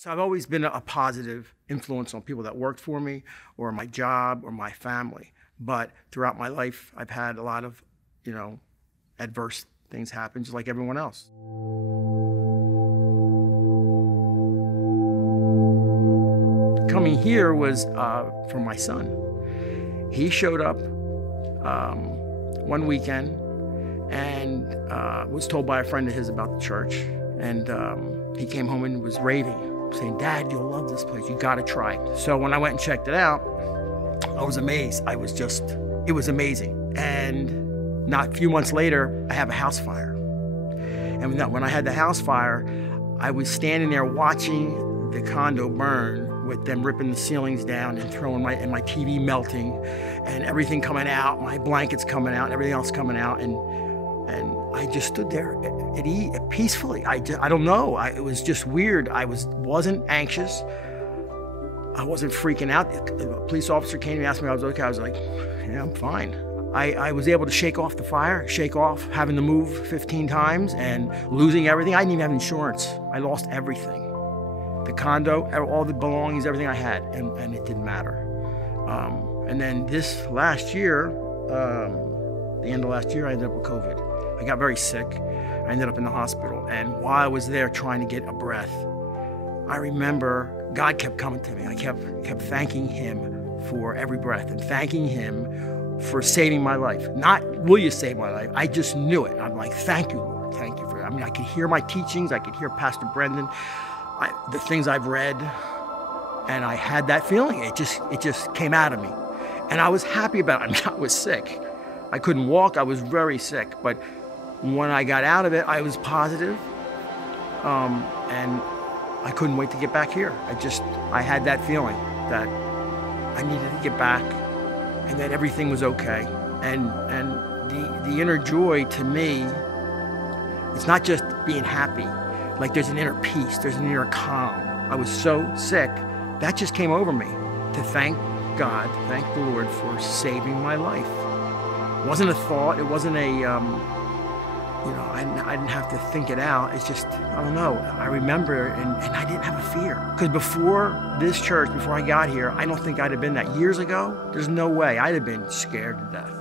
So I've always been a positive influence on people that worked for me or my job or my family. But throughout my life, I've had a lot of, adverse things happen just like everyone else. Coming here was for my son. He showed up one weekend and was told by a friend of his about the church. And he came home and was raving, saying, "Dad, you'll love this place. You gotta try it." So when I went and checked it out, I was amazed. It was amazing. And not a few months later, I have a house fire. And when I had the house fire, I was standing there watching the condo burn, with them ripping the ceilings down and throwing my TV melting and everything coming out, my blankets coming out, everything else coming out. And I just stood there at ease, peacefully. I don't know. It was just weird. I wasn't anxious. I wasn't freaking out. A police officer came and asked me if I was okay. I was like, yeah, I'm fine. I was able to shake off the fire, shake off having to move 15 times and losing everything. I didn't even have insurance. I lost everything. The condo, all the belongings, everything I had, and it didn't matter. And then this last year, the end of last year, I ended up with COVID. I got very sick. I ended up in the hospital. And while I was there trying to get a breath, I remember God kept coming to me. I kept thanking him for every breath and thanking him for saving my life. Not, will you save my life? I just knew it. I'm like, thank you, Lord. Thank you for it. I mean, I could hear my teachings. I could hear Pastor Brendan, the things I've read, and I had that feeling. It just came out of me. And I was happy about it. I mean, I was sick. I couldn't walk. I was very sick. But when I got out of it, I was positive. And I couldn't wait to get back here. I had that feeling that I needed to get back and that everything was okay. And the inner joy to me, it's not just being happy. Like there's an inner peace, there's an inner calm. I was so sick, that just came over me to thank God, thank the Lord for saving my life. It wasn't a thought, it wasn't I didn't have to think it out. It's just, I don't know, I remember and I didn't have a fear. Because before this church, before I got here, I don't think I'd have been that. Years ago, there's no way. I'd have been scared to death.